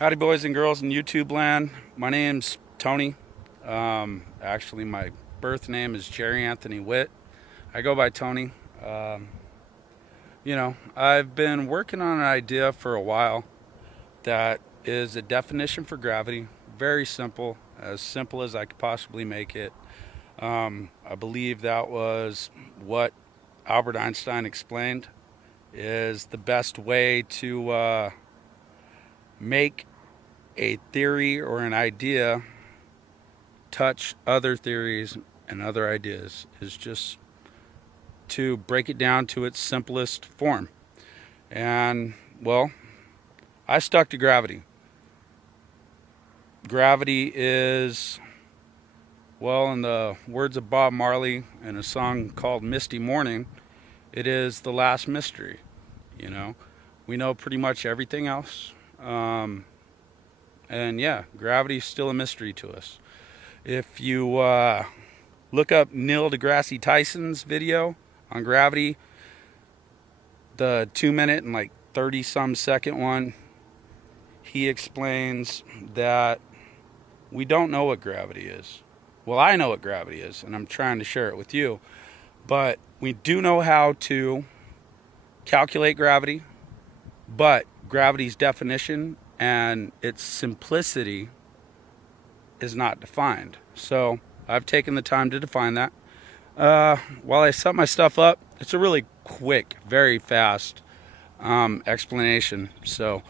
Howdy boys and girls in YouTube land. My name's Tony. Actually my birth name is Jerry Anthony Witt. I go by Tony. I've been working on an idea for a while that is a definition for gravity. Very simple as I could possibly make it. I believe that was what Albert Einstein explained is the best way to make a theory or an idea touch other theories and other ideas, is just to break it down to its simplest form. And well, I stuck to gravity. Gravity is, well, in the words of Bob Marley in a song called Misty Morning, it is the last mystery. We know pretty much everything else. And yeah, gravity is still a mystery to us. If you look up Neil deGrasse Tyson's video on gravity, the 2 minute and like 30 some second one, he explains that we don't know what gravity is. Well, I know what gravity is, and I'm trying to share it with you. But we do know how to calculate gravity, but gravity's definition and its simplicity is not defined. So I've taken the time to define that. While I set my stuff up, it's a really quick, very fast explanation. So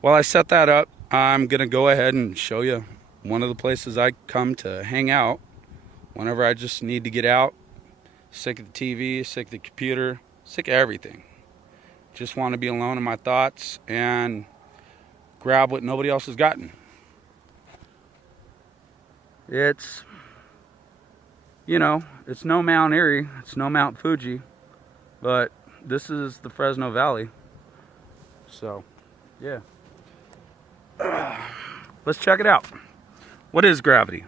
while I set that up, I'm gonna go ahead and show you one of the places I come to hang out whenever I just need to get out, sick of the TV, sick of the computer, sick of everything. Just want to be alone in my thoughts and grab what nobody else has gotten. It's no Mount Erie, it's no Mount Fuji, but this is the Fresno Valley. So, yeah. Let's check it out. What is gravity?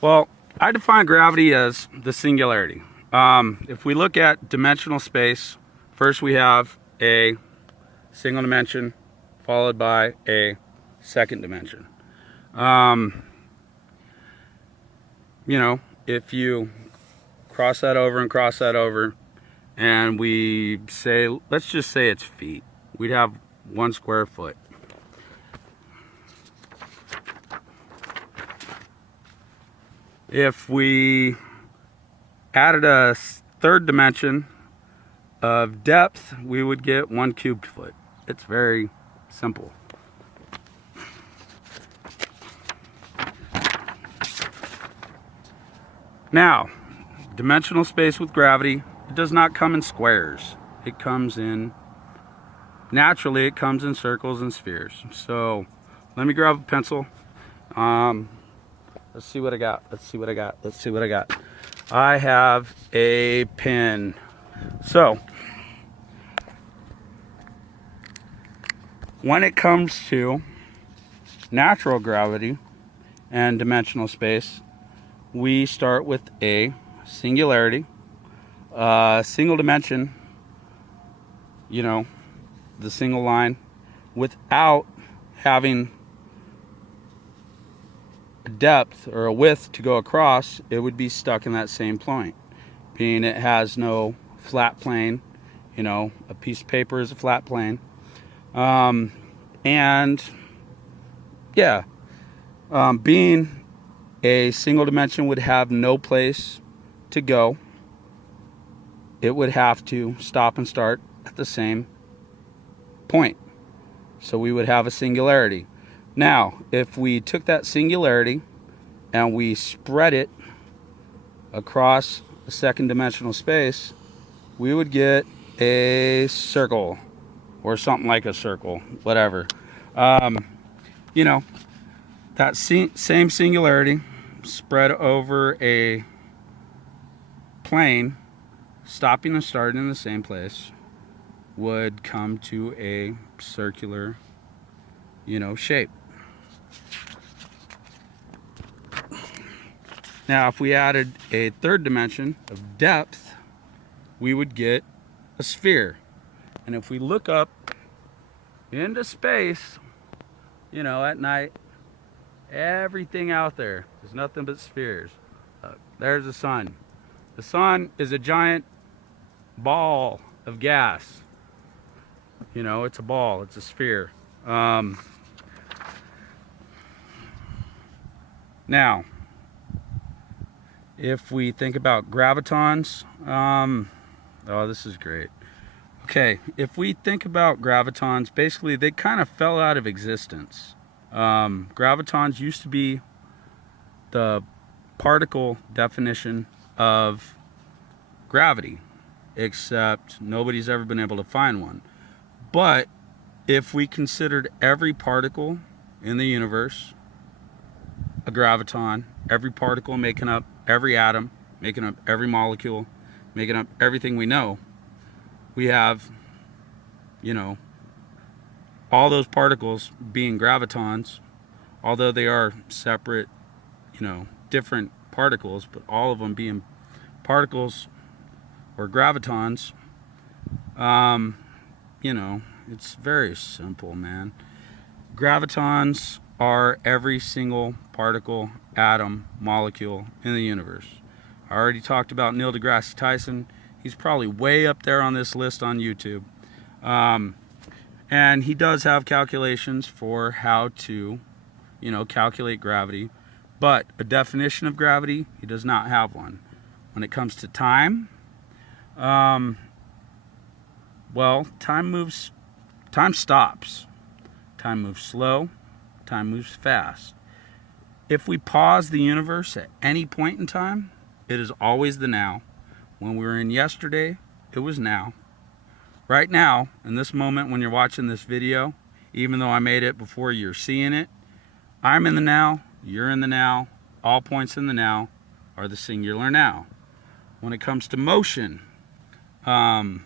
Well, I define gravity as the singularity. If we look at dimensional space, first we have a single dimension followed by a second dimension. If you cross that over and cross that over, and we say, let's just say it's feet, we'd have 1 square foot. If we added a third dimension of depth, we would get 1 cubed foot. It's very simple. Now, dimensional space with gravity, it does not come in squares. It comes in, naturally, it comes in circles and spheres. So, let me grab a pencil. Let's see what I got. I have a pen. So, when it comes to natural gravity and dimensional space, we start with a singularity, single dimension, the single line, without having a depth or a width to go across. It would be stuck in that same point, being it has no flat plane. A piece of paper is a flat plane. Being a single dimension would have no place to go. It would have to stop and start at the same point. So we would have a singularity. Now, if we took that singularity and we spread it across a second dimensional space, we would get a circle or something like a circle, whatever. That same singularity spread over a plane, stopping and starting in the same place, would come to a circular, shape. Now, if we added a third dimension of depth, we would get a sphere. And if we look up into space, you know, at night, everything out there is nothing but spheres. There's the sun. The sun is a giant ball of gas. You know, it's a ball, it's a sphere. Now, if we think about gravitons, oh, this is great. Okay, if we think about gravitons, basically they kind of fell out of existence. Gravitons used to be the particle definition of gravity, except nobody's ever been able to find one. But if we considered every particle in the universe a graviton, every particle making up every atom, making up every molecule, making up everything we know, we have, you know, all those particles being gravitons, although they are separate, you know, different particles, but all of them being particles or gravitons. You know, it's very simple, man. Gravitons are every single particle, atom, molecule in the universe. I already talked about Neil deGrasse Tyson. He's probably way up there on this list on YouTube. And he does have calculations for how to, you know, calculate gravity. But a definition of gravity, he does not have one. When it comes to time, well, time stops. Time moves slow, time moves fast. If we pause the universe at any point in time, it is always the now. When we were in yesterday, it was now. Right now, in this moment when you're watching this video, even though I made it before you're seeing it, I'm in the now, you're in the now, all points in the now are the singular now. When it comes to motion, well,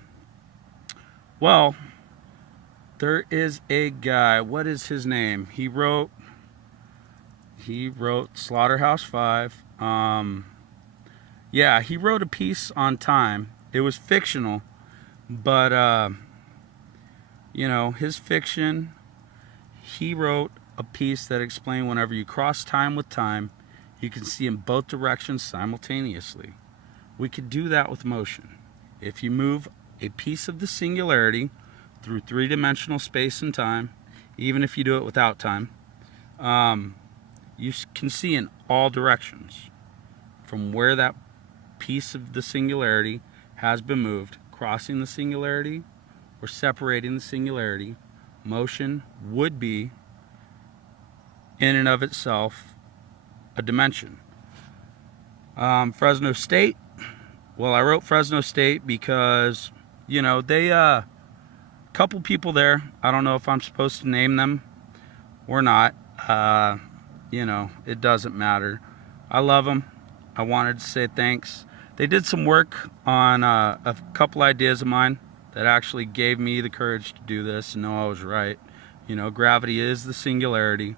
there is a guy, what is his name? He wrote Slaughterhouse-Five. Yeah, he wrote a piece on time. It was fictional, but you know, his fiction, he wrote a piece that explained whenever you cross time with time, you can see in both directions simultaneously. We could do that with motion. If you move a piece of the singularity through three-dimensional space and time, even if you do it without time, you can see in all directions from where that piece of the singularity has been moved, crossing the singularity or separating the singularity. Motion would be, in and of itself, a dimension. Fresno State, well, I wrote Fresno State because, you know, they, couple people there, I don't know if I'm supposed to name them or not, you know, it doesn't matter. I love them. I wanted to say thanks. They did some work on a couple ideas of mine that actually gave me the courage to do this and know I was right. You know, gravity is the singularity.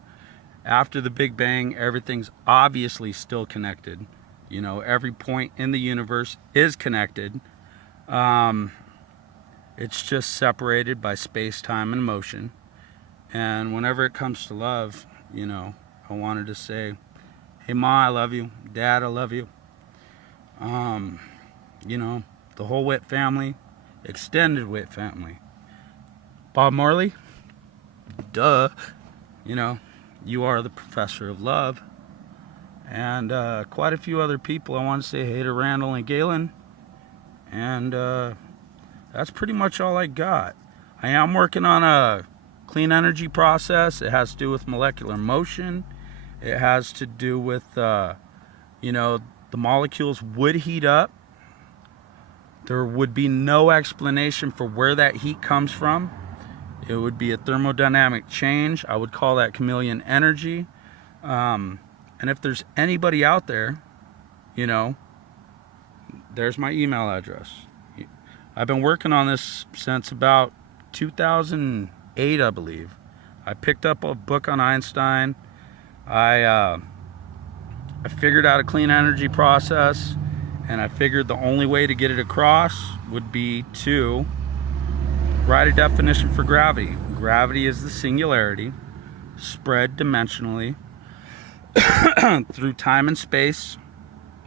After the Big Bang, everything's obviously still connected. You know, every point in the universe is connected. It's just separated by space, time, and motion. And whenever it comes to love, you know, I wanted to say, hey, Ma, I love you. Dad, I love you. You know, the whole Witt family, extended Witt family. Bob Marley, duh. You know, you are the professor of love. And quite a few other people. I want to say hey to Randall and Galen. And that's pretty much all I got. I am working on a clean energy process. It has to do with molecular motion. It has to do with, you know, the molecules would heat up. There would be no explanation for where that heat comes from. It would be a thermodynamic change. I would call that chameleon energy. And if there's anybody out there, you know, there's my email address. I've been working on this since about 2008, I believe. I picked up a book on Einstein. I figured out a clean energy process, And I figured the only way to get it across would be to write a definition for gravity. Gravity is the singularity spread dimensionally through time and space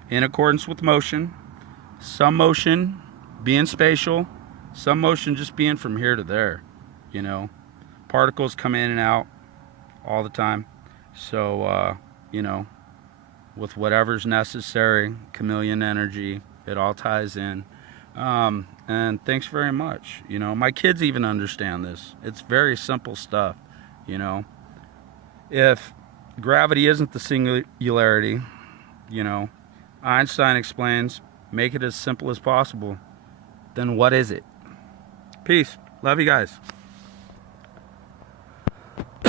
in accordance with motion. Some motion being spatial, some motion just being from here to there, you know. Particles come in and out all the time. So, you know, with whatever's necessary, chameleon energy, it all ties in. And thanks very much. You know, my kids even understand this. It's very simple stuff, you know. If gravity isn't the singularity, you know, Einstein explains, make it as simple as possible. Then what is it? Peace. Love you guys.